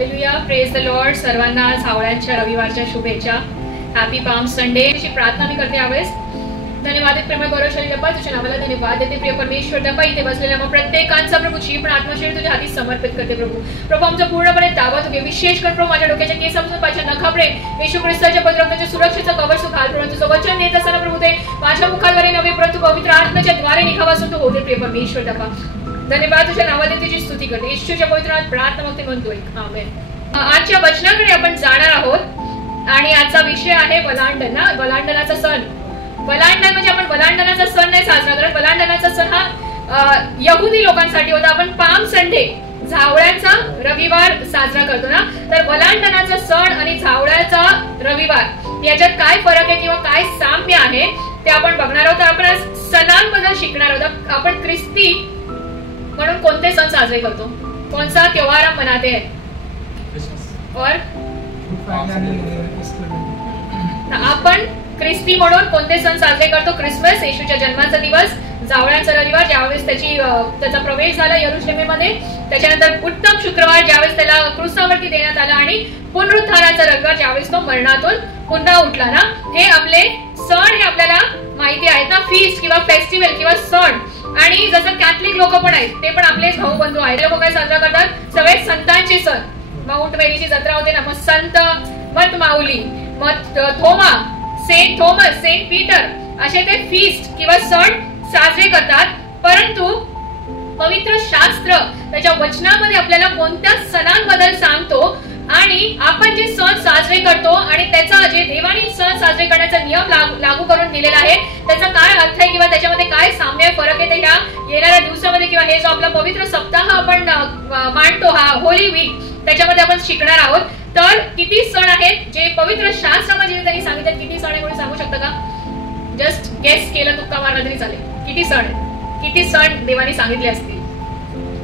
Hallelujah, praise the Lord. सर्वांना सावळ्यांच्या रविवारच्या शुभेच्छा. Happy palm Sunday. अशी प्रार्थना मी करते यावेळेस. धन्यवाद प्रेमळ गौरवशाली बाप्पा, तुझ्या नावाला धन्यवाद देते. प्रिय परमेश्वर बाप्पा, इथे बसलेल्या मग प्रत्येकांचा प्रभू जीव पण आत्मशरीर तुझ्या हाती समर्पित करते. प्रभू आमचा पूर्णपणे ताबा तुझे विशेष कर. प्रभू माझ्या डोक्याच्या केसापासून पाहिजे नखापडे येशू ख्रिस्ताच्या पवित्र सुरक्षेचा कवर सुखाल. प्रभू तुझं वचन देत असताना प्रभू ते माझ्या मुखाद्वारे नव्हे परंतु पवित्र आत्म्याच्या द्वारे निघावासून तू होते. प्रिय परमेश्वर बाप्पा, धन्यवाद. तुझ्या नावाने तुझी स्तुती करते. येशूच्या पवित्र नावात प्रार्थना मागते म्हणतोय, आमेन. आजच्या वचनाकडे आपण जाणार आहोत आणि आजचा विषय आहे वलांडन. वलांडनाचा सण. वलांडन म्हणजे आपण वलांडनाचा सण नाही साजरा करत. वलांडनाचा सण हा यहुदी लोकांसाठी होता. आपण पाम संडे, झावळ्यांचा रविवार साजरा करतो ना. तर वलांडनाचा सण आणि झावळ्याचा रविवार याच्यात काय फरक आहे किंवा काय साम्य आहे ते आपण बघणार आहोत. आपण आज सणांबद्दल शिकणार आहोत. आपण ख्रिस्ती म्हणून कोणते सण साजरे करतो, कोणसा त्योहार हम मनाते हैं और आपण ख्रिस्ती म्हणून कोणते सण साजरे करतो. क्रिसमस, येशूच्या जन्माचा दिवस. जावळ्यांचा रविवार, ज्यावेळेस त्याचा प्रवेश झाला यरुशलेमेमध्ये. त्याच्यानंतर उत्तम शुक्रवार, ज्यावेळेस त्याला क्रूसावरती देण्यात आला. आणि पुनरुत्थानाचा रविवार, ज्यावेळेस तो मरणातून पुन्हा उठला ना. हे आपले सण हे आपल्याला माहिती आहेत ना. फीस्ट किंवा फेस्टिवल किंवा सण. आणि जसं कॅथलिक लोक पण आहेत, ते पण आपलेच भाऊ बंधू आहेत. लोक काय साजरा करतात, सगळे संतांचे सण. माउंट मेरीची जत्रा होते ना, मग संत मत माऊली, मग थोमा, सेंट थॉमस, सेंट पीटर, असे ते फीस्ट किंवा सण साजरे करतात. परंतु पवित्र शास्त्र त्याच्या वचनामध्ये आपल्याला कोणत्या सणांबद्दल सांगतो आणि आपण जे सण साजरे करतो आणि त्याचा जे देवाने सण साजरे करण्याचा नियम लागू करून दिलेला आहे त्याचा काय अर्थ आहे किंवा त्याच्यामध्ये काय साम्य फरक आहे ते ह्या येणाऱ्या दिवसामध्ये किंवा हे जो आपला पवित्र सप्ताह आपण मांडतो, हा होली वीक, त्याच्यामध्ये आपण शिकणार आहोत. तर किती सण आहेत जे पवित्र शास्त्रामध्ये त्यांनी सांगितलं. किती सण आहे कोणी सांगू शकतं का? जस्ट गेस केलं, तुक्का मारला तरी चालेल. किती सण आहेत, किती सण देवाने सांगितले असतील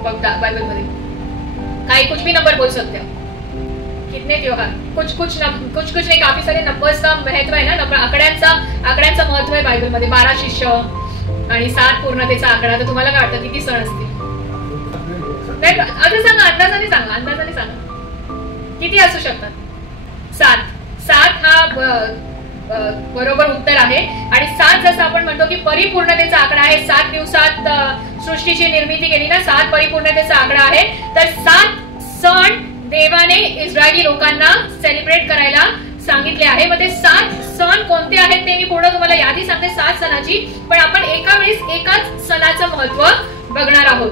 बघता बायबल मध्ये? काही कुछ भी नंबर बोल सकते हो. कितने त्योहार? कुछ नहीं, काफी सारे नंबर्स का महत्व आहे ना. आकड्यांचं महत्व आहे बायबल मध्ये. 12 शिष्य आणि 7 पूर्णतेचा आकडा. तर तुम्हाला काय वाटतं किती सण असतील? आता सांगा, अंदाजाने सांगा किती असू शकतात? 7 हा बरोबर उत्तर आहे. आणि 7 जसं आपण म्हणतो की परिपूर्णतेचा आकडा आहे. 7 दिवसात सृष्टीची निर्मिती केली ना, 7 परिपूर्णतेचा आकडा आहे. तर 7 सण देवाने इस्रायली लोकांना सेलिब्रेट करायला सांगितले आहे. मग ते 7 सण कोणते आहेत ते मी पूर्ण तुम्हाला यादी सांगते 7 सणाची. पण आपण एका वेळेस एकाच सणाचं महत्व बघणार आहोत.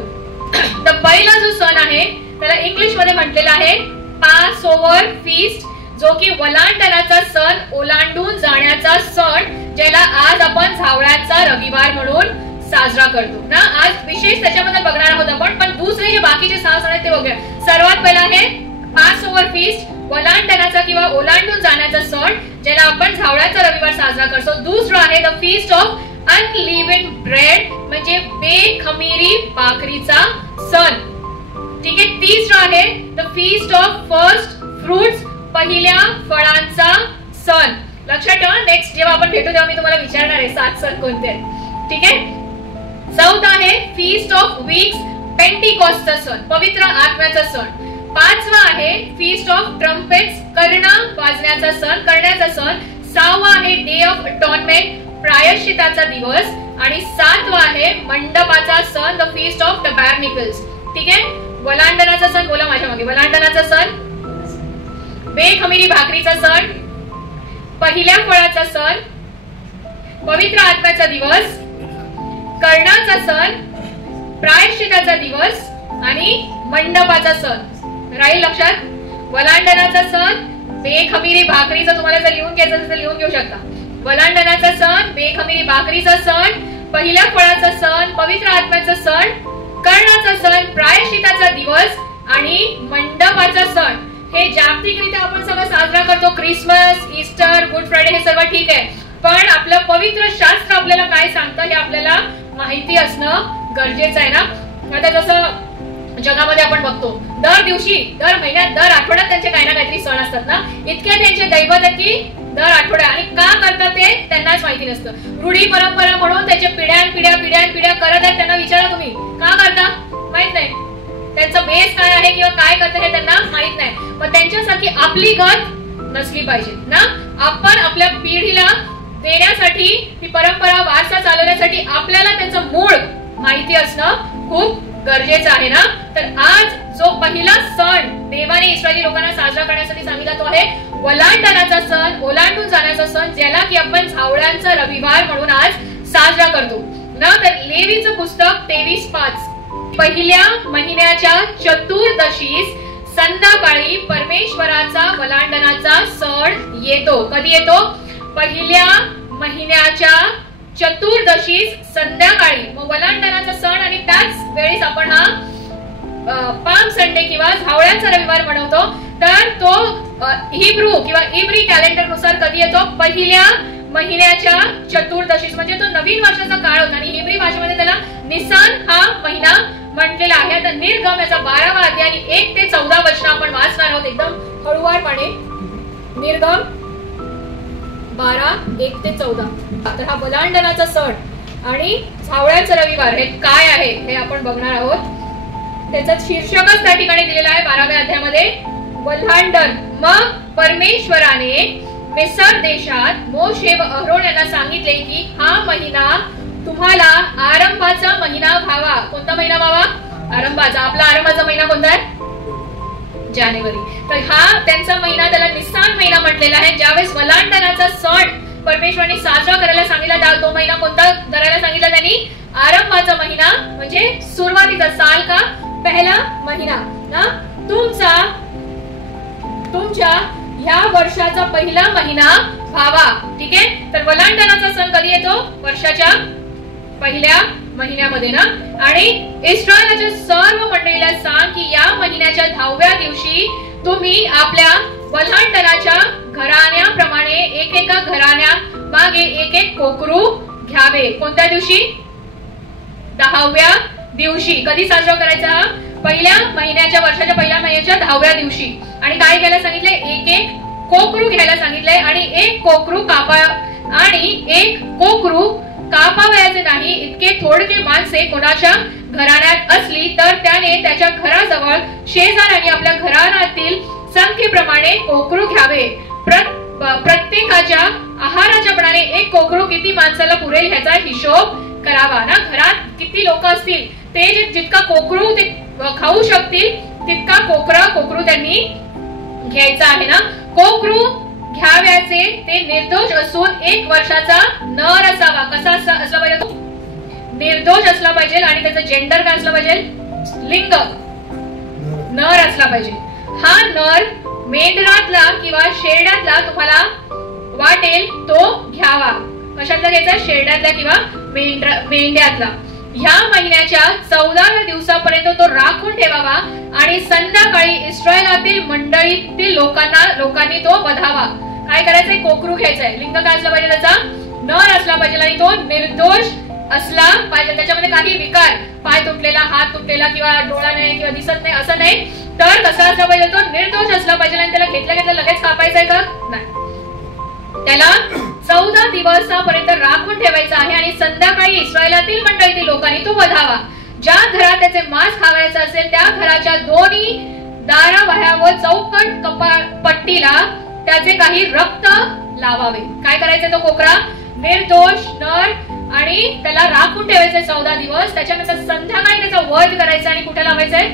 तर पहिला जो सण आहे त्याला इंग्लिश मध्ये म्हटलेला आहे पास ओव्हर फीस्ट, जो की वलांडनाचा सण, ओलांडून जाण्याचा सण, ज्याला आज आपण झावळ्याचा रविवार म्हणून साजरा करतो ना. आज विशेष त्याच्याबद्दल बघणार आहोत आपण. पण दुसरे जे बाकीचे 6 सण आहेत ते बघूया. सर्वात पहिला आहे पास ओव्हर फीस्ट, वलांडनाचा किंवा ओलांडून जाण्याचा सण, ज्याला आपण झावळ्याचा रविवार साजरा करतो. दुसरं आहे द फीस्ट ऑफ अनलिव्हड ब्रेड, म्हणजे बेखमीरी भाकरीचा सण. ठीक आहे. तिसरं आहे the feast of first fruits, पहिल्या फळांचा सण. लक्षात ठेवा, नेक्स्ट जेव्हा आपण भेटू तेव्हा मी तुम्हाला विचारणार आहे 7 सण कोणते आहेत. ठीक आहे. चौथा आहे फीस्ट ऑफ वीक्स, पेंटिकॉस्टचा सण, पवित्र आत्म्याचा सण. 5वा आहे फीस्ट ऑफ ट्रम्पेट्स, कर्ण वाजण्याचा सण, करण्याचा सण. 6वा आहे डे ऑफ अटॉनमेंट, प्रायश्चिताचा दिवस. आणि 7वा आहे मंडपाचा सण, द फीस्ट ऑफ टबॅर्निकल्स. ठीक आहे. वलांडनाचा सण, बोला माझ्या मागे. वलांडनाचा सण, बेखमीरी भाकरीचा सण, पहिल्या फळाचा सण, पवित्र आत्म्याचा दिवस, कर्णाचा सण, प्रायश्चिताचा दिवस आणि मंडपाचा सण. राहील लक्षात? वलांडनाचा सण, बेखमीरी भाकरीचा, तुम्हाला जर लिहून घ्यायचं असेल तर लिहून घेऊ शकता. वलांडनाचा सण, बेखमीरी भाकरीचा सण, पहिल्या फळाचा सण, पवित्र आत्म्याचा सण, कर्णाचा सण, प्रायश्चिताचा दिवस आणि मंडपाचा सण. हे जागतिकरित्या आपण सगळं साजरा करतो. क्रिसमस, ईस्टर, गुड फ्रायडे, हे सर्व ठीक आहे. पण आपलं पवित्र शास्त्र आपल्याला काय सांगतं हे आपल्याला माहिती असणं गरजेचं आहे ना. आता जसं जगामध्ये आपण बघतो दर दिवशी, दर महिन्यात, दर आठवड्यात त्यांचे काही ना काहीतरी सण असतात ना. इतके त्यांचे दैवत आहेत की दर आठवड्यात, आणि का करतात ते त्यांनाच माहिती नसतं. रूढी परंपरा म्हणून त्याचे पिढ्यान करत आहेत. त्यांना विचारा तुम्ही का करता, माहित नाही. त्यांचा बेस काय आहे किंवा काय करतं हे त्यांना माहित नाही. त्यांच्यासारखी आपली गत नसली पाहिजे ना. आपण आपल्या पिढीला देण्यासाठी, ती परंपरा वारसा चालवण्यासाठी आपल्याला त्याचं मूळ माहिती असणं खूप गरजेचं आहे ना. तर आज जो पहिला सण देवाने इस्रायली लोकांना साजरा करण्यासाठी सांगितला तो आहे वलांडणाचा सण, ओलांडून जाण्याचा सण, ज्याला की आपण झावळ्यांचा रविवार म्हणून आज साजरा करतो ना. तर लेवीचं पुस्तक 23:5, पहिल्या महिन्याच्या चतुर्दशीस संध्याकाळी परमेश्वराचा वलांडणाचा सण येतो. कधी येतो? पहिल्या महिन्याच्या चतुर्दशीस संध्याकाळी. मग वलांडणाचा सण आणि त्याच वेळेस आपण हा पाम संडे किंवा झावळ्यांचा रविवार मनवतो. तर तो हिब्रू किंवा इब्री कॅलेंडर नुसार कधी येतो? पहिल्या महिन्याच्या चतुर्दशीस, म्हणजे तो नवीन वर्षाचा काळ होता आणि हिब्री भाषेमध्ये त्याला निसान हा महिना म्हटलेला आहे. आता निर्गम याचा 12वा अध्याय आणि 1 ते 14 वचन आपण वाचणार आहोत एकदम हळूवारपणे. निर्गम 12:1 ते 14. तर हा वलांडणाचा सण आणि झावळ्याचा रविवार हे काय आहे हे आपण बघणार आहोत. त्याचं शीर्षकच त्या ठिकाणी दिलेलं आहे 12व्या अध्यायामध्ये, वल्हांडण. मग परमेश्वराने मिस्र देशात मोशे व अहरोन यांना सांगितले की हा महिना तुम्हाला आरंभाचा महिना व्हावा. कोणता महिना व्हावा? आरंभाचा. आपला आरंभाचा महिना कोणता आहे? जानेवारी. तर हा त्यांचा महिना, त्याला निसान महिना म्हटलेला आहे. ज्यावेळेस वलांडणाचा सण परमेश्वराने साजरा करायला सांगितला, तो महिना कोणता करायला सांगितला त्यांनी? आरंभाचा महिना, म्हणजे सुरुवातीचा, साल का पहिला महिना ना. तुमच्या ह्या वर्षाचा पहिला महिना व्हावा. ठीक आहे. तर वलांडणाचा सण कधी येतो? वर्षाच्या पहिल्या महिन्यामध्ये ना. आणि इस्रायलाच्या सर्व मंडळीला सांग की या महिन्याच्या 10व्या दिवशी तुम्ही आपल्या वल्हांडणाच्या घराण्याप्रमाणे एकेका घराण्या मागे एक कोकरू घ्यावे. कोणत्या दिवशी? 10व्या दिवशी. कधी साजरा करायचा? पहिल्या महिन्याच्या, वर्षाच्या पहिल्या महिन्याच्या 10व्या दिवशी. आणि काय घ्यायला सांगितलंय? एक कोकरू घ्यायला सांगितलंय. आणि एक कोकरू कापावयाचे नाही. इतके थोडके माणसे कोणाच्या घराण्यात असली तर त्याने त्याच्या घराजवळ शेजाऱ्याने आपल्या घराण्यातील संख्येप्रमाणे कोकरू घ्यावे. प्रत्येकाच्या आहाराच्या प्रमाणे एक कोकरू किती माणसाला पुरेल ह्याचा हिशोब करावा ना. घरात किती लोक असतील ते जितका कोकरू ते खाऊ शकतील तितका कोकरू त्यांनी घ्यायचा आहे ना. कोकरू घ्याव्याचे ते निर्दोष असून 1 वर्षाचा नर असावा. कसा असला पाहिजे तो? निर्दोष असला पाहिजे. आणि त्याचं जेंडर काय असलं पाहिजे? लिंग नर असला पाहिजे. हा नर मेंढरातला किंवा शेरड्यातला तुम्हाला वाटेल तो घ्यावा. कशातला घ्यायचा? शेरड्यातला किंवा मेंढ्यातला. ह्या महिन्याच्या 14व्या दिवसापर्यंत तो राखून ठेवावा आणि संध्याकाळी इस्रायलातील मंडळीतील लोकांनी तो वधावा. काय करायचंय? कोकरू घ्यायचंय. लिंग काय असला पाहिजे? त्याचा नर असला पाहिजे आणि तो निर्दोष असला पाहिजे. त्याच्यामध्ये काही विकार, पाय तुटलेला, हात तुटलेला किंवा डोळा नाही किंवा दिसत नाही असं नाही. तर कसा असला पाहिजे? तो निर्दोष असला पाहिजे. आणि त्याला घेतल्या लगेच कापायचंय का? नाही. त्याला 14 दिवसापर्यंत राखून ठेवायचा आहे आणि संध्याकाळी इस्रायलातील मंडळीतील लोकांनी तो वधावा. ज्या घरात त्याचे मांस खावायचं असेल त्या घराच्या दोन्ही दारावह्या व चौकट पट्टीला त्याचे काही रक्त लावावे. काय करायचं? तो कोकरा निर्दोष नर आणि त्याला राखून ठेवायचंय 14 दिवस. त्याच्यानंतर संध्याकाळी त्याचा वध करायचा आणि कुठे लावायचंय?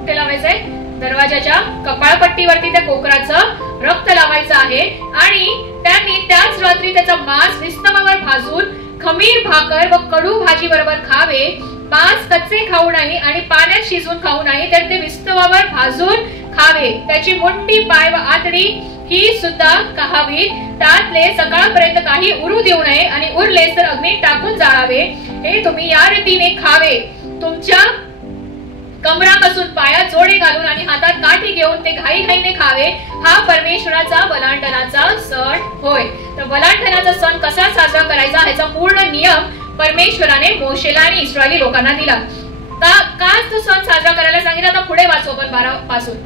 कुठे लावायचंय? दरवाजाच्या कपाळपट्टीवरती त्या कोकराचं रक्त लावायचं आहे. आणि त्यांनी त्याच रात्री त्याचा मांस विस्तवावर भाजून खमीर भाकर व कडू भाजी बरोबर खावे. मांस कच्चे खाऊ नाही आणि पाण्यात शिजून खाऊ नाही, तर ते विस्तवावर भाजून खावे. त्याची मुंडी, पाय व आतडी ही सुद्धा खावी. त्यातले सकाळपर्यंत काही उरू देऊ नये आणि उरलेस तर अग्नीत टाकून जाळावे. हे तुम्ही या रीतीने खावे. तुमच्या कमरापासून पायात जोडे घालून आणि हातात काठी घेऊन ते घाईघाईने खावे. हा परमेश्वराचा वलांडणाचा सण होय. तर वलांडणाचा सण कसा साजरा करायचा ह्याचा पूर्ण नियम परमेश्वराने मोशेला आणि इस्रायली लोकांना दिला. का तो सण साजरा करायला सांगितला? आता पुढे वाचू आपण 12 पासून.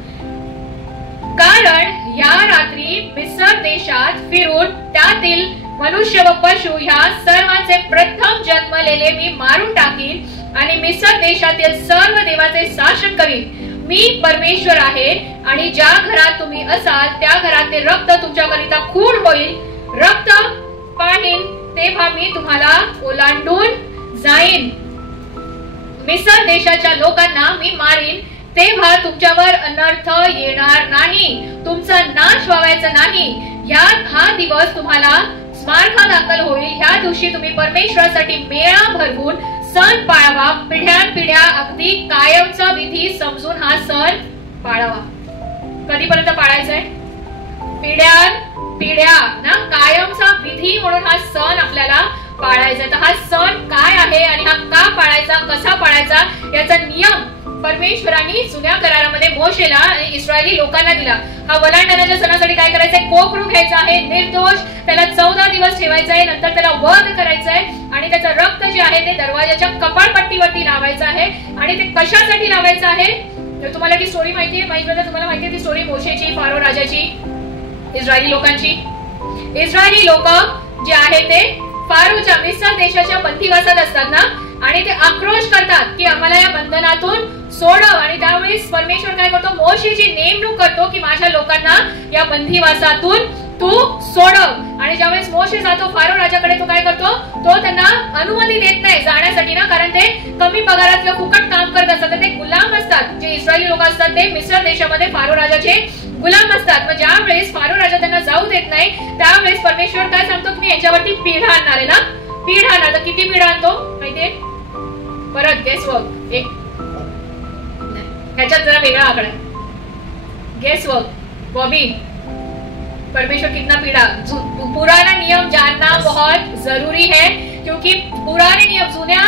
कारण या रात्री मिस्र देशात फिरून त्यातील मनुष्य व पशु ह्या सर्वांचे प्रथम जन्मलेले मी मारून टाकीन आणि मिस्र देशातील सर्व देवाचे शासन करीन. मी परमेश्वर आहे आणि ज्या घरात तुम्ही असाल त्या घरात ते रक्त तुमच्याकरिता खून होईल. रक्त पाहीन तेव्हा मी तुम्हाला ओलांडून जाईन. मिस्र देशाच्या लोकांना मी मारीन तेव्हा तुमच्यावर अनर्थ येणार नाही, तुमचा नाश व्हायचा नाही. हा दिवस तुम्हाला स्मारका दाखल होईल. ह्या दिवशी तुम्ही परमेश्वरासाठी मेळा भरवून सण पाळावा. पिढ्यानपिढ्या अगदी कायमचा विधी समजून हा सण पाळावा. कधीपर्यंत पाळायचा आहे? पिढ्या ना, कायमचा विधी म्हणून हा सण आपल्याला पाळायचा. तर हा सण काय आहे आणि हा का पाळायचा, कसा पाळायचा, याचा नियम परमेश्वरांनी जुन्या करारामध्ये मोशेला आणि इस्रायली लोकांना दिला. हा वलांडण्याच्या सणासाठी काय करायचंय? कोकरू घ्यायचा आहे, निर्दोष, त्याला 14 दिवस ठेवायचा आहे, नंतर त्याला वध करायचा आहे आणि त्याचं रक्त जे आहे ते दरवाजाच्या कपाळपट्टीवरती लावायचं आहे. आणि ते कशासाठी लावायचं आहे? तुम्हाला ती स्टोरी माहिती आहे? तुम्हाला माहिती आहे ती स्टोरी मोशेची, फारो राजाची, इस्रायली लोकांची. इस्रायली लोक जे आहे ते फारोच्या मिस्र देशाच्या बंदिवासात असतात ना, आणि ते आक्रोश करतात की आम्हाला या बंधनातून सोडव. आणि त्यावेळी परमेश्वर काय करतो? मोशेची नेमणूक करतो की माझ्या लोकांना या बंदिवासातून तू सोडव. आणि ज्यावेळेस मोशे जातो फारो राजाकडे, तो काय करतो? तो त्यांना अनुमती देत नाही जाण्यासाठी ना, कारण ते कमी पगारातलं फुकट काम करत असतात. ते गुलाम असतात. जे इस्रायली लोक असतात ते मिस्र देशामध्ये फारो राजाचे गुलाम असतात. मग ज्या वेळेस फारो राजा त्यांना जाऊ देत नाही त्यावेळेस परमेश्वर काय सांगतो की मी याच्यावरती पिढा आणणार आहे ना. पिढा आणणार. तर किती पिढा आणतो माहितीये? परत गेस वर्क. एक ह्याच्यात जरा वेगळा आकडा आहे. गेस वर्क बॉबी. परमेश्वर कितना पीड़ा? पुराना नियम जानना बहुत जरूरी है, क्योंकि पुराने नियम जुन्या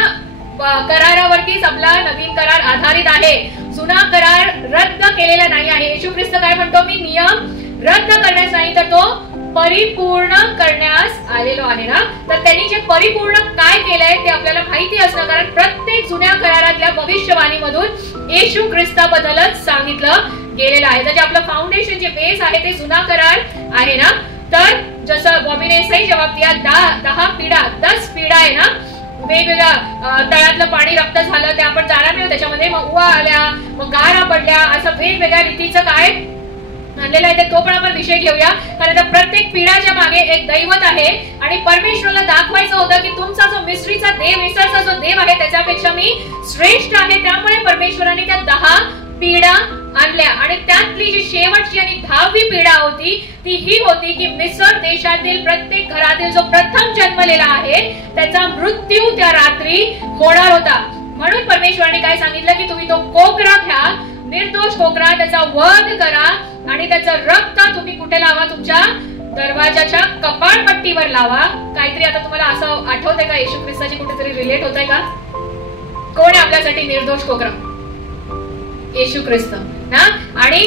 करारावरतीच आपला नवीन करार आधारित आहे. जुना करार रद्द केलेला नाही आहे. येशू ख्रिस्त काय म्हणतो? मी नियम रद्द करण्यास नाही तर तो परिपूर्ण करण्यास आलेलो आहे ना. तर त्यांनी जे परिपूर्ण काय केलंय ते आपल्याला माहिती असणं, कारण प्रत्येक जुन्या करारातल्या भविष्यवाणीमधून येशू ख्रिस्ताबद्दलच सांगितलं गेलेलं आहे. त्याचे आपलं फाउंडेशन जे बेस आहे ते जुना करार आहे ना. तर जसं बॉबीने सही जवाब दिला, 10 पिढा 10 पिढा आहे ना. वेगवेगळ्या तळ्यातलं पाणी रक्त झालं ते आपण जाणार नाही, त्याच्यामध्ये मग उवा आल्या, मग गारा पडल्या, असं वेगवेगळ्या रीतीचं काय आणलेलं आहे तो पण आपण विषय घेऊया. कारण प्रत्येक पिढ्याच्या मागे एक दैवत आहे आणि परमेश्वराला दाखवायचं होतं की तुमचा जो मिस्रीचा देव, मिस्रचा जो देव आहे त्याच्यापेक्षा मी श्रेष्ठ आहे. त्यामुळे परमेश्वराने त्या 10 पिढ्या आणल्या. आणि त्यातली जी शेवटची आणि 10वी पिढा होती ती ही होती की मिस्र देशातील प्रत्येक घरातील जो प्रथम जन्मलेला आहे त्याचा मृत्यू त्या रात्री होणार होता. म्हणून परमेश्वराने काय सांगितलं की तुम्ही तो कोकरा घ्या, निर्दोष कोकरा, त्याचा वध करा आणि त्याचं रक्त तुम्ही कुठे लावा? तुमच्या दरवाजाच्या कपाळपट्टीवर लावा. काहीतरी आता तुम्हाला असं आठवतंय का? येशू ख्रिस्ताची कुठेतरी रिलेट होतंय का? कोण आहे आपल्यासाठी निर्दोष कोकरा? येशू ख्रिस्त ना. आणि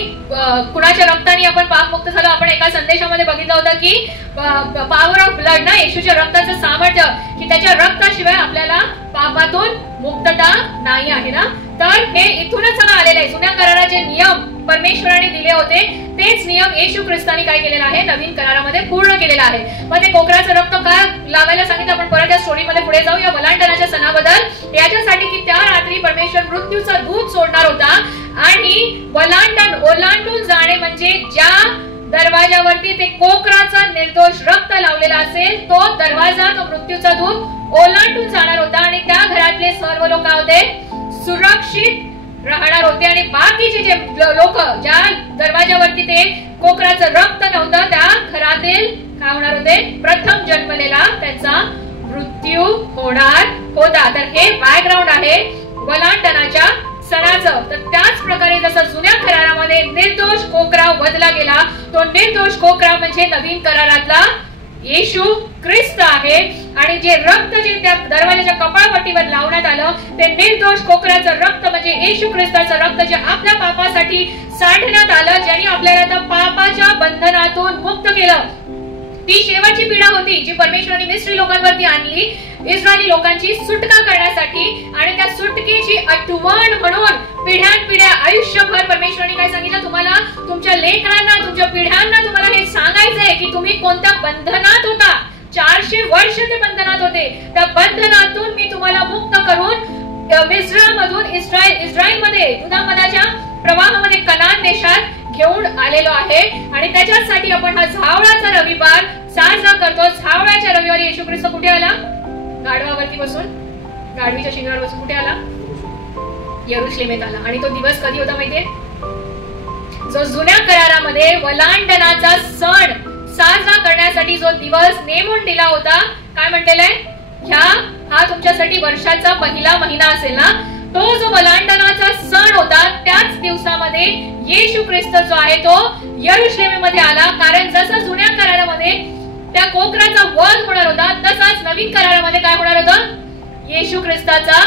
कुणाच्या रक्ताने आपण पापमुक्त झालो? आपण एका संदेशामध्ये बघितलं होतं की पॉवर ऑफ ब्लड ना, येशूच्या रक्ताचं सामर्थ्य, की त्याच्या रक्ताशिवाय आपल्याला पापातून मुक्तता नाही आहे ना. तर हे इथूनच सगळं आलेलं आहे. जुन्या कराराचे नियम परमेश्वराने दिले होते तेच नियम येशू ख्रिस्ताने काय केलेला आहे? नवीन करारामध्ये पूर्ण केलेला आहे. मग ते कोकराचं रक्त काय लावायला सांगितलं? आपण परत या स्टोरीमध्ये पुढे जाऊ या वलांडण्याच्या सणाबद्दल. याच्यासाठी की त्या रात्री परमेश्वर मृत्यूचा दूत सोडणार होता आणि ओलांडून जाणे म्हणजे ज्या दरवाजावरती ते कोकराचं निर्दोष रक्त लावलेला असेल तो दरवाजा, तो मृत्यूचा दूत ओलांडून जाणार होता आणि त्या घरातले सर्व लोक होते सुरक्षित राहणार होते. आणि बाकीचे जे लोक ज्या दरवाजावरती ते कोकराचं रक्त नव्हतं त्या घरातील काय होणार होते? प्रथम जन्मलेला त्यांचा मृत्यू होणार होता. तर हे बॅकग्राऊंड आहे वलांडण्याच्या सणाचं. तर त्याच प्रकारे जसं जुन्या करारामध्ये निर्दोष कोकरा वधला गेला, तो निर्दोष कोकरा म्हणजे नवीन करारातला येशू ख्रिस्त आहे. आणि जे रक्त जे त्या दरवाजाच्या कपाळपट्टीवर लावण्यात आलं ते निर्दोष कोकराचं रक्त म्हणजे येशू ख्रिस्ताचं रक्त जे आपल्या पापासाठी सांडण्यात आलं, ज्याने आपल्याला त्या पापाच्या बंधनातून मुक्त केलं. ती शेवटची पिढा होती जी परमेश्वराने मिस्री लोकांवरती आणली इस्रायली लोकांची सुटका करण्यासाठी. आणि त्या सुटकेची आठवण म्हणून पिढ्यानपिढ्या आयुष्यभर परमेश्वराने काय सांगितलं? तुम्हाला तुमच्या लेकरांना, तुमच्या पिढ्यांना तुम्हाला हे सांगायचंय की तुम्ही कोणत्या बंधनात होता. 400 वर्ष ते बंधनात होते. त्या बंधनातून मी तुम्हाला मुक्त करून मिस्रमधून इस्रायलमध्ये दुधामधाच्या प्रवाहामध्ये कनान देशात घेऊन आलेलो आहे आणि त्याच्यासाठी आपण हा झावळाचा रविवार साजरा करतो. झावळाच्या रविवारी येशू ख्रिस्त कुठे आला? गाढवावरती बसून, गाढवीच्या शिंगावर बसून कुठे आला? यरुशलेमेत आला. आणि तो दिवस कधी होता माहितीये? जो जुन्या करारामध्ये वलांडणाचा सण साजरा करण्यासाठी जो दिवस नेमून दिला होता, काय म्हटलेलं आहे? हा तुमच्यासाठी वर्षाचा पहिला महिना असेल ना, तो जो वलांडणाचा सण होता त्याच दिवसामध्ये येशू ख्रिस्त जो आहे तो यरुशलेमेमध्ये आला. कारण जसं जुन्या करारामध्ये त्या कोकराचा वध होणार होता, तसाच नवीन करारामध्ये काय होणार होतं? येशू ख्रिस्ताचा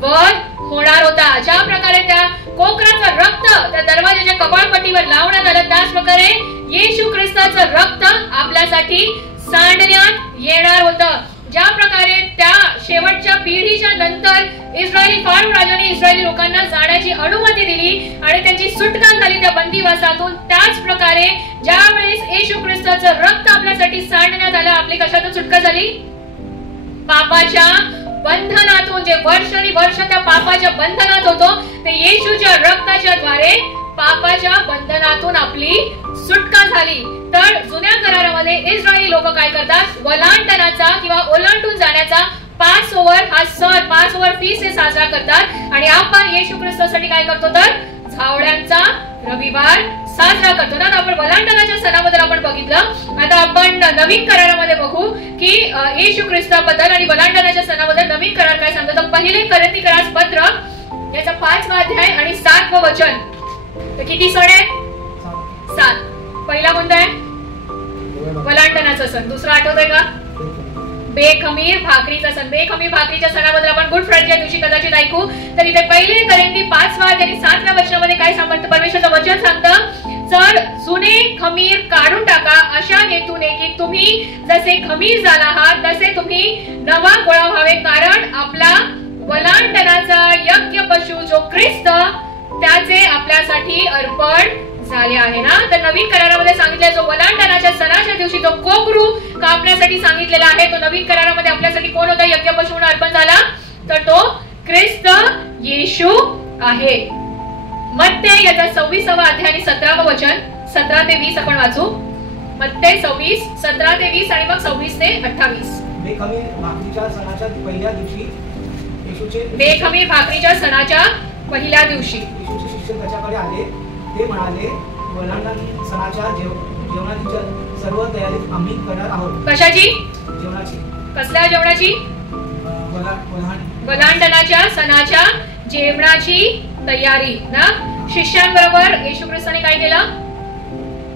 वध होणार होता. ज्या प्रकारे त्या कोकराचं रक्त त्या दरवाजाच्या कपाळपट्टीवर लावण्यात आलं, त्याच प्रकारे येशू ख्रिस्ताचं रक्त आपल्यासाठी सांडण्यात येणार होतं. ज्या प्रकारे त्या शेवटच्या पिढीच्या नंतर इस्रायली फारू राजाने इस्रायली लोकांना जाण्याची अनुमती दिली आणि त्यांची सुटका झाली त्या बंदिवासातून, त्याच प्रकारे ज्या वेळेस येशू ख्रिस्ताचं रक्त आपल्यासाठी सांडण्यात आलं, आपली कशातून सुटका झाली? पापाच्या बंधनातून. जे वर्ष त्या पापाच्या बंधनात होतो, ते येशूच्या रक्ताच्या द्वारे पापाच्या बंधनातून आपली सुटका झाली. तर जुन्या करारामध्ये इस्रायली लोक काय करतात? वलांडणाचा किंवा ओलांडून जाण्याचा पास ओव्हर हा सण, पास ओव्हर फीस्ट हे साजरा करतात. आणि आपण येशू ख्रिस्तासाठी काय करतो? तर झावळ्यांचा रविवार साजरा करतो ना. आपण वलांडणाच्या सणाबद्दल आपण बघितलं. आता आपण नवीन करारामध्ये बघू की येशू ख्रिस्ताबद्दल आणि वलांडणाच्या सणाबद्दल नवीन करार काय सांगतो. तर पहिले कोरिंथी पत्र याचा 5वा अध्याय आणि 7वं वचन. तर किती सण आहे? 7. पहिला कोणता आहे? वलांडणाचा सण. दुसरा आठवतोय का? बेखमीर भाकरीचा सण. बेखमीर भाकरीच्या सणाबद्दल आपण गुड फ्रायडेच्या दिवशी कदाचित ऐकू. तर इथे पहिले कोरिंथी 5वा अध्याय आणि 7व्या वचनामध्ये काय सांगतं? परमेश्वराचं वचन सांगतं, तर जुने खमीर काढून टाका अशा हेतूने की तुम्ही जसे खमीर झाला आहात तसे तुम्ही नवा गोळा व्हावे. कारण आपला वलांडणाचा यज्ञ पशु जो ख्रिस्त त्याचे आपल्यासाठी अर्पण झाले आहे ना. तर नवीन करारामध्ये सांगितलं, जो वलांडणाच्या सणाच्या दिवशी जो कोकरू कापण्यासाठी सांगितलेला आहे, तो नवीन करारामध्ये आपल्यासाठी कोण होता? यज्ञ पशु म्हणून अर्पण झाला. तर तो ख्रिस्त येशू आहे. मत्ते याचा 26वा अध्याय आणि 17वं वचन 17 ते 20 आपण वाचू. मत्ते 26 17 ते 20 आणि मग 26 ते 28. बेखमीर भाकरीच्या सणाच्या पहिल्या दिवशी बेखमीर भाकरीच्या सणाच्या पहिल्या दिवशी येशूचे शिष्य त्याच्याकडे आले. ते म्हणाले, वलांडण सणाच्या जेवणाची सर्व तयारी आम्ही करणार आहोत. कशाची? जेवणाची. कसल्या जेवणाची? वलांडणाच्या सणाच्या जेवणाची तयारी ना. शिष्यांबरोबर येशू ख्रिस्ताने काय केलं?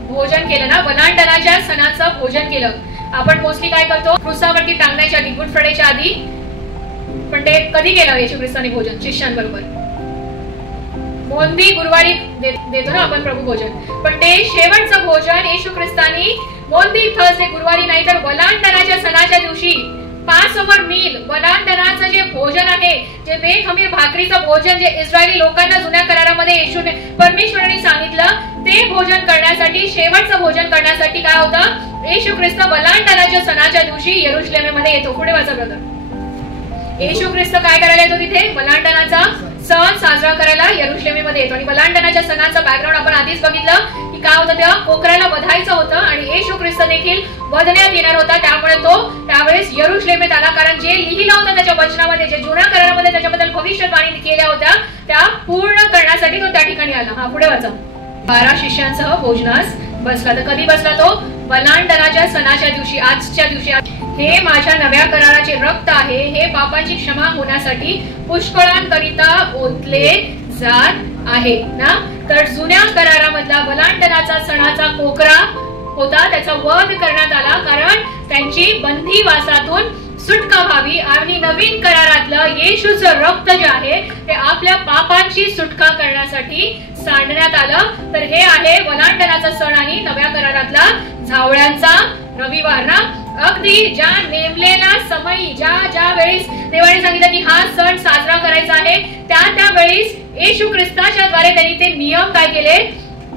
भोजन केलं ना. वलांडणाच्या सणाचं भोजन केलं. आपण मोस्टली काय करतो? क्रुसावरती टांगण्याच्या आधी, गुड फ्रायडेच्या आधी. पण ते कधी केलं येशू ख्रिस्ताने भोजन? शिष्यांबरोबर. मोंदी गुरुवारी देतो ना आपण प्रभू भोजन, पण ते शेवटचं भोजन येशू ख्रिस्तानी मोंदी थर्सडे गुरुवारी नाही तर वलांडणाच्या सणाच्या दिवशी पास ओव्हर मील, वलांडणाचं जे भोजन आहे, जे बेखमीर भाकरीचं भोजन जे इस्रायली लोकांना जुन्या करारामध्ये येशूने परमेश्वराने सांगितलं, ते भोजन करण्यासाठी, शेवटचं भोजन करण्यासाठी काय होतं? येशू ख्रिस्त वलांडणाच्या सणाच्या दिवशी यरुशलेमेमध्ये येतो. पुढे वाचा ब्रदर. येशू ख्रिस्त काय करायला येतो तिथे? वलांडणाचा सण साजरा करायला यरुशलेमेमध्ये येतो. आणि वलांडणाच्या सणाचं बॅकग्राऊंड आपण आधीच बघितलं की काय होतं, तेव्हा कोकराला वधायचं होतं आणि येशू ख्रिस्त देखील वधण्यात येणार होता. त्यामुळे तो त्यावेळेस यरुशलेमेत आला. कारण जे लिहिलं होतं त्याच्या वचनामध्ये, जे जुन्या करारामध्ये त्याच्याबद्दल भविष्यवाणी केल्या होत्या, त्या पूर्ण करण्यासाठी तो त्या ठिकाणी आला. हा पुढे वाचा. 12 शिष्यांसह भोजनास बसला. तर कधी बसला तो? वलांडणाच्या सणाच्या दिवशी, आजच्या दिवशी. हे माझ्या नव्या कराराचे रक्त आहे, हे पापाची क्षमा होण्यासाठी पुष्कळांकरिता ओतले जात आहे ना. तर जुन्या करारामधला वलांडणाचा सणाचा कोकरा होता, त्याचा वध करण्यात आला कारण त्यांची बंदीवासातून सुटका व्हावी. आणि नवीन करारातलं येशूचं रक्त जे आहे ते आपल्या पापांची सुटका करण्यासाठी सांडण्यात आलं. तर हे आहे वलांडणाचा सण आणि नव्या करारातला झावळ्यांचा रविवार ना. अगदी ज्या नेमलेल्या समयी, ज्या वेळेस देवाने सांगितलं की हा सण साजरा करायचा आहे, त्या वेळेस येशू ख्रिस्ताच्या द्वारे त्यांनी ते नियम काय केले?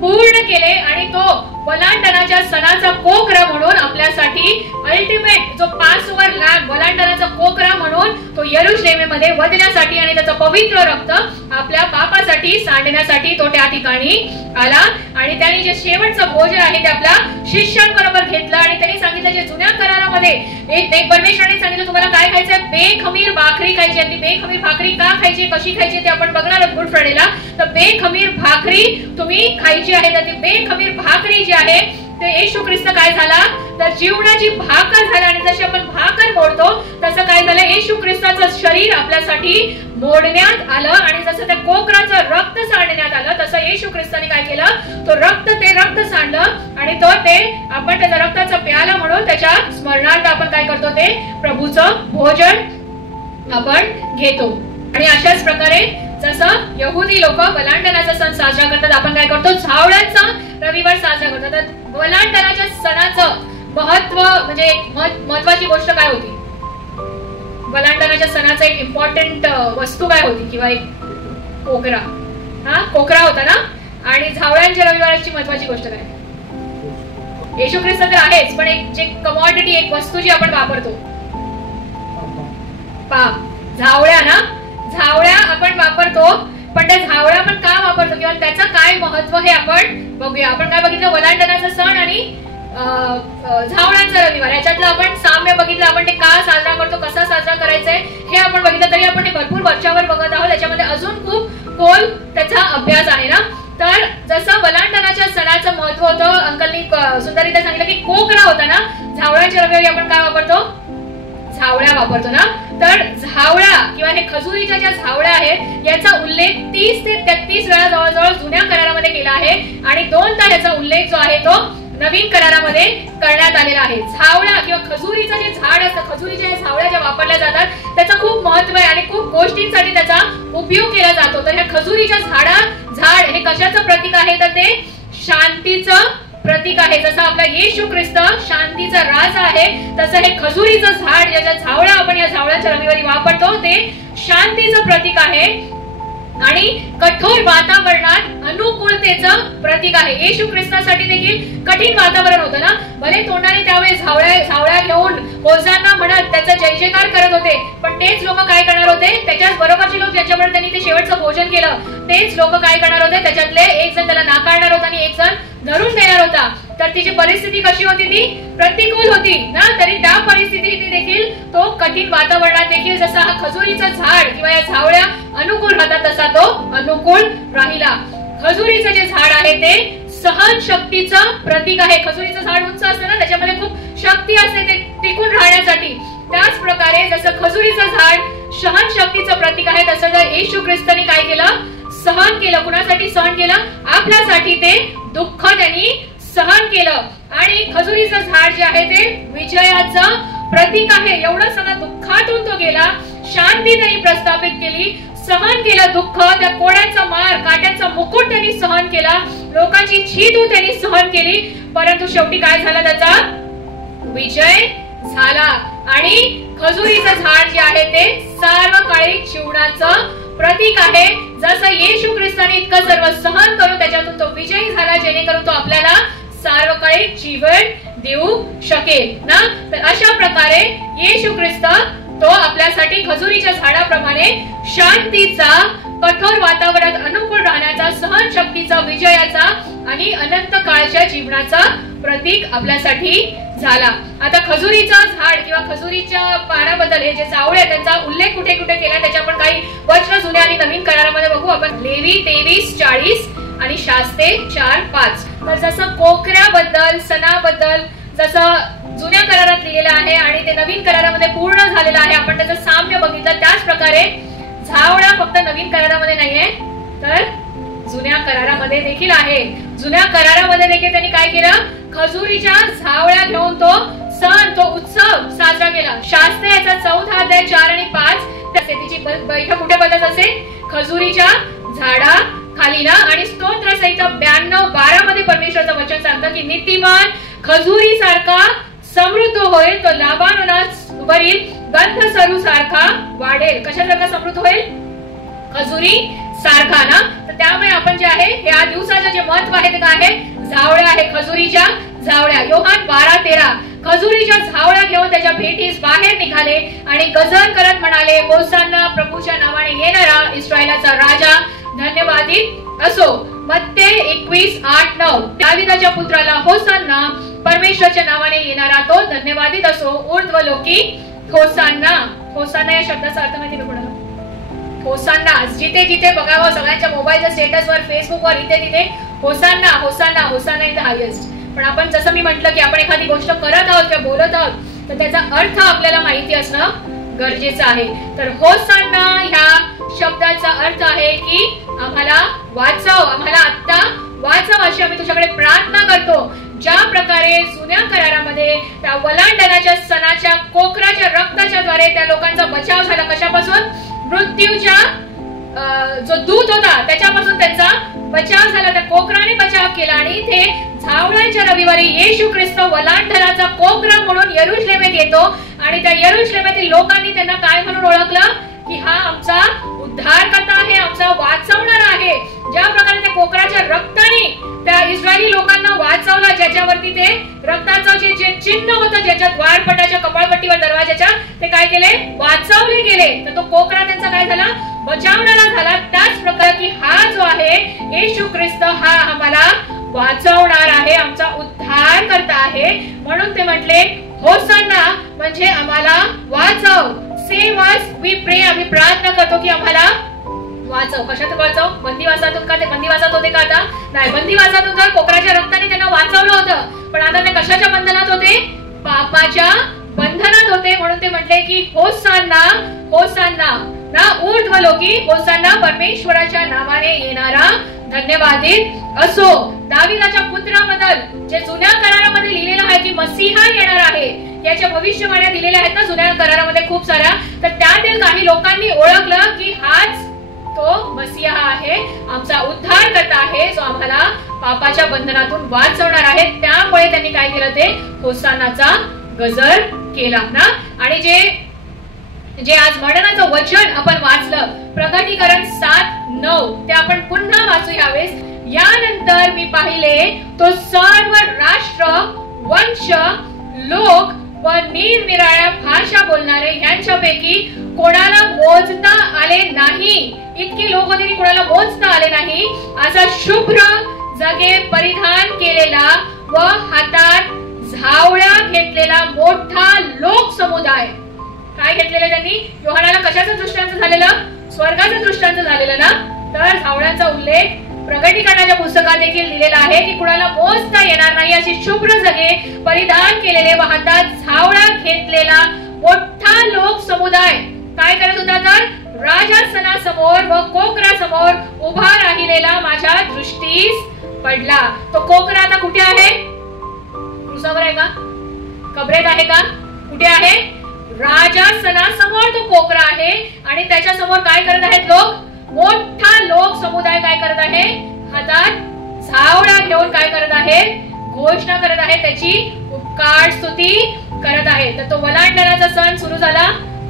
पूर्ण केले आणि तो वलांडणाच्या सणाचा कोकरा म्हणून आपल्यासाठी अल्टिमेट जो पासओव्हर लॅम्ब वलांडणाचा कोकरा म्हणून तो यरुशलेमेमध्ये वधण्यासाठी आणि त्याचं पवित्र रक्त आपल्या पापासाठी सांडण्यासाठी तो त्या ठिकाणी आला. आणि त्याने जे शेवटचं भोजन आहे ते आपल्या शिष्यांबरोबर घेतलं आणि त्यांनी सांगितलं जे जुन्या करारामध्ये एक परमेश्वराने सांगितलं तुम्हाला काय खायचंय, बेखमीर भाकरी खायची. आणि बेखमीर भाकरी का खायची, कशी खायची ते आपण बघणार आहोत गुड फ्रायडेला. तर बेखमीर भाकरी तुम्ही खायची आहे. तर ती बेखमीर भाकरी जी आहे ते येशू ख्रिस्त काय झाला तर जीवनाची भाकर झाला. आणि जशी आपण भाकर मोडतो तसं काय झालं, येशू ख्रिस्ताचं शरीर आपल्यासाठी मोडण्यात आलं. आणि जसं त्या कोकराचं रक्त सांडण्यात आलं तसं येशू ख्रिस्ताने काय केलं, तो रक्त सांडलं आणि तो ते आपण त्याच्या रक्ताचा प्याला म्हणून त्याच्या स्मरणार्थ आपण काय करतो ते प्रभूचं भोजन आपण घेतो. आणि अशाच प्रकारे जसं यहुदी लोक वलांडणाचा सण साजरा करतात, आपण काय करतो झावळ्यांचा रविवार साजरा करतो. तर वलांडणाच्या सणाचं महत्व म्हणजे महत्वाची गोष्ट काय होती, वलांडणाच्या सणाचा एक इम्पॉर्टंट वस्तू काय होती किंवा एक कोकरा. कोकरा होता ना. आणि झावळ्यांच्या रविवाराची महत्वाची गोष्ट काय, येशू ख्रिस्त तर आहेच पण एक जे कमॉडिटी एक वस्तू जी आपण वापरतो झावळ्या ना, झावळ्या आपण वापरतो. पण त्या झावळ्या आपण का वापरतो किंवा त्याचं काय महत्व हे आपण बघूया. आपण काय बघितलं, वलांडणाचा सण आणि झावळ्यांचा रविवार याच्यातलं आपण साम्य बघितलं. आपण ते का साजरा करतो, कसा साजरा करायचंय हे आपण बघितलं. तरी आपण हे भरपूर वर्षावर बघत आहोत, त्याच्यामध्ये अजून खूप खोल त्याचा अभ्यास आहे ना. तर जसं वलांडणाच्या सणाचं महत्व होतं, अंकलनी सुंदररीत्या सांगितलं की कोकरा होता ना, झावळ्यांच्या रविवारी आपण काय वापरतो, झावळ्या वापरतो ना. तर झावळ्या किंवा हे खजुरीच्या ज्या झावळ्या आहेत याचा उल्लेख 30 ते 33 वेळा जवळजवळ जुन्या करारामध्ये केला आहे आणि 2दा याचा उल्लेख जो आहे तो नवीन करारामध्ये करण्यात आलेला आहे. झावळ्या किंवा खजुरीचं जे झाड असतं, खजुरीच्या झावळ्या ज्या वापरल्या जातात त्याचं खूप महत्व आहे आणि खूप गोष्टींसाठी त्याचा उपयोग केला जातो. तर ह्या खजुरीच्या झाड हे कशाचं प्रतीक आहे, तर ते शांतीचं प्रतीक आहे. जसं आपला येशू ख्रिस्त शांतीचा राजा आहे तसं हे खजुरीचं झाड ज्याच्या झावळ्या आपण या झावळ्याच्या रविवारी वापरतो ते शांतीचं प्रतीक आहे आणि कठोर वातावरणात अनुकूलतेचं प्रतीक आहे. येशू ख्रिस्तासाठी देखील कठीण वातावरण होतं ना. भले तोंडाने त्यावेळेस झावळ्या घेऊन होसाना म्हणत त्याचा जय जयकार करत होते, पण तेच लोक काय करणार होते, त्याच्याच बरोबरचे लोक ज्यांच्यामुळे त्यांनी ते शेवटचं भोजन केलं तेच लोक काय करणार होते, त्याच्यातले एक जण त्याला नाकारणार होता आणि एक जण धरून देणार होता. तर तिची परिस्थिती कशी होती, ती प्रतिकूल होती ना. तरी त्या परिस्थितीत देखील तो कठीण वातावरणात देखील जसा हा खजुरीचं झाड किंवा या झावळ्या अनुकूल राहतात तसा तो अनुकूल राहिला. खजुरीचं जे झाड आहे ते सहन शक्तीचं प्रतीक आहे. खजुरीचं झाड उंच असतं ना, त्याच्यामध्ये खूप शक्ती असते ते टिकून राहण्यासाठी. त्याच प्रकारे जसं खजुरीचं झाड सहन शक्तीचं प्रतीक आहे तसं जर येशू ख्रिस्ताने काय केलं, सहन केलं. कुणासाठी सहन केलं, आपल्यासाठी ते दुःख त्यांनी सहन केलं. आणि खजुरीचं झाड जे आहे ते विजयाचं प्रतीक आहे. एवढं सगळं दुःखातून तो गेला, शांती त्यांनी प्रस्थापित केली, सहन केलं दुःख, त्या कोड्याचा मार, काट्याचा मुकुट त्यांनी सहन केला, लोकांची छीतू त्यांनी सहन केली, परंतु शेवटी काय झाला, त्याचा विजय झाला. आणि खजुरीचं झाड जे आहे ते सार्वकालिक जीवनाचं प्रतीक आहे. जसं येशू ख्रिस्ताने इतकं सर्व सहन करून त्याच्यातून तो विजयी झाला जेणेकरून तो आपल्याला सार्वकालिक जीवन देऊ शकेल ना. तर अशा प्रकारे येशू ख्रिस्त तो आपल्यासाठी खजुरीच्या झाडाप्रमाणे शांतीचा, कठोर वातावरणात अनुकूल राहण्याचा, सहन शक्तीचा, विजयाचा आणि अनंत काळच्या जीवनाचा प्रतीक आपल्यासाठी झाला. आता खजुरीचं झाड किंवा खजुरीच्या पानाबद्दल हे जे जावळे त्यांचा उल्लेख कुठे कुठे केला त्याच्या आपण काही वचन जुन्या आणि नवीन करारामध्ये बघू आपण. लेवी 23:40 आणि शास्त्रे 4:5. तर जसं कोकऱ्याबद्दल, सणाबद्दल जसं जुन्या करारात लिहिलेलं आहे आणि ते नवीन करारामध्ये पूर्ण झालेलं आहे, आपण त्याचं साम्य बघितलं. त्याच प्रकारे झावळा फक्त नवीन करारामध्ये नाहीये तर जुन्या करारामध्ये देखील आहे. जुन्या करारामध्ये देखील त्यांनी काय केलं, खजुरीच्या झावळ्या घेऊन तो सण, तो उत्सव साजरा केला. शास्त्रे याचा 4 अध्याय 4 आणि 5. तिची बैठक कुठे बदलत असे, खजुरीच्या झाडा खाली ना. आणि स्तोत्र संहिता 92:12 मध्ये परमेश्वराचं वचन सांगतं की नीतिमान खजुरी सारखा समृद्ध होईल, तो लाबानोनावरील गंध सरू सारखा वाढेल. कशासारखा समृद्ध होईल, खजुरी सारखा ना. तर त्यामुळे आपण जे आहे ह्या दिवसाचं जे महत्व आहे ते काय आहे, झावळ्या आहे, खजुरीच्या झावळ्या. योहान 12:13. खजुरीच्या झावळ्या घेऊन त्याच्या भेटीस बाहेर निघाले आणि गजर करत म्हणाले, होसाना, प्रभूच्या नावाने येणारा इस्रायलाचा राजा धन्यवादित असो. मत्ते 21:8-9. दाविदाच्या पुत्राला होसाना, परमेश्वराच्या नावाने येणारा तो धन्यवादित असो. ऊर्ध्वलोकी होसाना. होसाना या शब्दाचा अर्थ माहिती का कोणाला? होसाना. जिथे जिथे बघावं सगळ्यांच्या मोबाईलच्या स्टेटसवर, फेसबुकवर, इथे तिथे होसाना होसाना होसाना इन द हायेस्ट. पण आपण जसं मी म्हटलं की आपण एखादी गोष्ट करत आहोत किंवा बोलत आहोत तर त्याचा अर्थ आपल्याला माहिती असणं गरजेचं आहे. तर होसाना ह्या शब्दाचा अर्थ आहे की आम्हाला वाचव, आम्हाला आता वाचव अशी आम्ही तुझ्याकडे प्रार्थना करतो. ज्या प्रकारे जुन्या करारामध्ये त्या वलांडण्याच्या सणाच्या कोकराच्या रक्ताच्या द्वारे त्या लोकांचा बचाव झाला. कशापासून? मृत्यूच्या जो दूत होता त्याच्यापासून त्यांचा बचाव झाला. त्या कोकराने बचाव केला. आणि इथे झावळ्याच्या रविवारी येशू ख्रिस्त वलांडणाचा कोकरा म्हणून यरुशलेमेत येतो आणि त्या यरुशलेमेतील लोकांनी त्यांना काय म्हणून ओळखलं की हा आमचा उद्धारकर्ता आहे, आमचा वाचवणारा आहे. ज्या प्रकारे त्या कोकराच्या रक्ताने त्या इस्रायली लोकांना वाचवलं, ज्याच्यावरती ते रक्ताचं जे चिन्ह होतं, ज्याच्या द्वारपटाच्या कपाळपट्टीवर दरवाजाच्या, ते काय केले? वाचवले गेले. तर तो कोकरा त्यांचा काय झाला? बचावणारा झाला. त्याच प्रकारे की हा जो आहे येशू ख्रिस्त हा आम्हाला वाचवणार आहे, आमचा उद्धार करता आहे. म्हणून ते म्हटले होसाना म्हणजे आम्हाला वाचव. सेव्ह अस वी प्रे. आम्ही प्रार्थना करतो की आम्हाला वाचव. कशातून वाचव? बंदिवासातून का? ते बंदिवासात होते का आता? नाही, बंदिवासातून तर कोकराच्या रक्ताने त्यांना वाचवलं होतं. पण आता ते कशाच्या बंधनात होते? पापाच्या बंधनात होते. म्हणून ते म्हटले की होसाना होसाना ना ऊर्ध्वलोकी, होसाना परमेश्वराच्या नावाने येणारा धन्यवादित असो. दाविदाच्या पुत्राबद्दल जे जुन्या करारामध्ये लिहिलेलं आहे की मसीहा येणार आहे, याच्या भविष्यवाण्या दिलेल्या आहेत ना जुन्या करारामध्ये खूप साऱ्या. तर त्यातील काही लोकांनी ओळखलं की हाच तो मसीहा आहे, आमचा उद्धार करता आहे, जो आम्हाला पापाच्या बंधनातून वाचवणार आहे. त्यामुळे त्यांनी काय केलं? ते होसानाचा गजर केला ना. आणि जे आज मरणाचं वचन आपण वाचलं, प्रकटीकरण 7:9, ते आपण पुन्हा वाचू यावेळेस. यानंतर मी पाहिले तो सर्व राष्ट्र, वंश, लोक व निरनिराळ्या भाषा बोलणारे यांच्यापैकी कोणाला मोजता आले नाही. इतकी लोक होती की कोणाला मोजता आले नाही. असा शुभ्र जगे परिधान केलेला व हातात झावळ्या घेतलेला मोठा लोक समुदाय. काय घेतलेलं त्यांनी? योहानाला कशाचं दृष्टांत झालेलं? स्वर्गाचं दृष्टांत झालेलं ना. तर झावळ्यांचा उल्लेख प्रकटीकरणाच्या पुस्तकात देखील दिलेला आहे की कुणाला मोजता येणार नाही अशी शुभ्र जगे परिधान केलेले व हातात झावळा घेतलेला मोठा लोक समुदाय काय करत होता? तर राजासनासमोर व कोकरासमोर उभा राहिलेला माझ्या दृष्टीस पडला. तो कोकरा आता कुठे आहे? क्रुसावर आहे का? कबरेत आहे का? कुठे आहे? राजासनासमोर तो कोकरा आहे. आणि त्याच्या समोर काय करत आहेत लोक? मोठा लोक समुदाय काय करत आहे? हातात झावळा घेऊन काय करत आहे? घोषणा करत आहे, त्याची उपकार स्तुती करत आहे. तर तो वलांडण्याचा सण सुरू झाला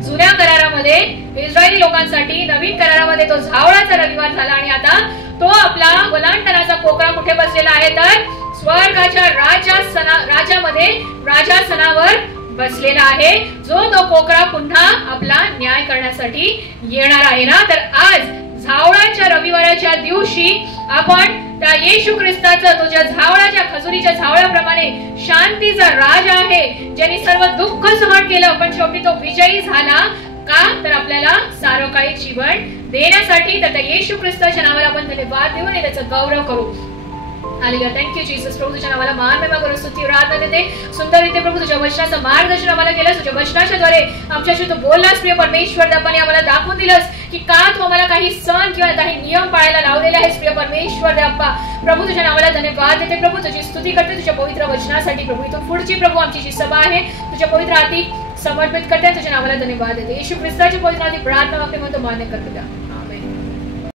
जुन्या करारामध्ये इस्रायली लोकांसाठी. नवीन करारामध्ये तो झावळाचा रविवार झाला. आणि आता तो आपला वलांडण्याचा कोकरा कुठे बसलेला आहे? तर स्वर्गाच्या राजामध्ये राजासनावर बसलेला आहे, जो तो कोकरा पुन्हा आपला न्याय करण्यासाठी येणार आहे ना. तर आज झावळाच्या रविवाराच्या दिवशी आपण त्या येशू ख्रिस्ताचा, तो ज्या झावळाच्या खजुरीच्या झावळाप्रमाणे शांतीचा राजा आहे, ज्यांनी सर्व दुःख सहन केलं पण शेवटी तो विजयी झाला. का? तर आपल्याला सारं काही जीवन देण्यासाठी. तर त्या येशू ख्रिस्ताच्या नावाला आपण धन्यवाद देऊ आणि त्याचा गौरव करू. हालेलुया. Thank you Jesus. प्रभू तुझ्या नावाला मान महिमा करून स्तुती आराधना देते. सुंदररीत्या प्रभू तुझ्या वचनाचं मार्गदर्शन आम्हाला केलंस. तुझ्या वचनाच्या द्वारे आमच्याशी तू बोललास प्रिय परमेश्वर. देवाने आम्हाला दाखवून दिलंस की का तू आम्हाला काही सण किंवा काही नियम पाळायला लावलेले आहेस प्रिय परमेश्वर देवा. प्रभू तुझ्या नावाला धन्यवाद देते. प्रभू तुझी स्तुती करते तुझ्या पवित्र वचनासाठी. प्रभू इथून पुढची प्रभू आमची जी सभा आहे तुझ्या पवित्र हाती समर्पित करते. तुझ्या नावाला धन्यवाद देते. येशू ख्रिस्ताच्या पवित्र हाती प्रार्थना मागते म्हणून तो मान्य करते.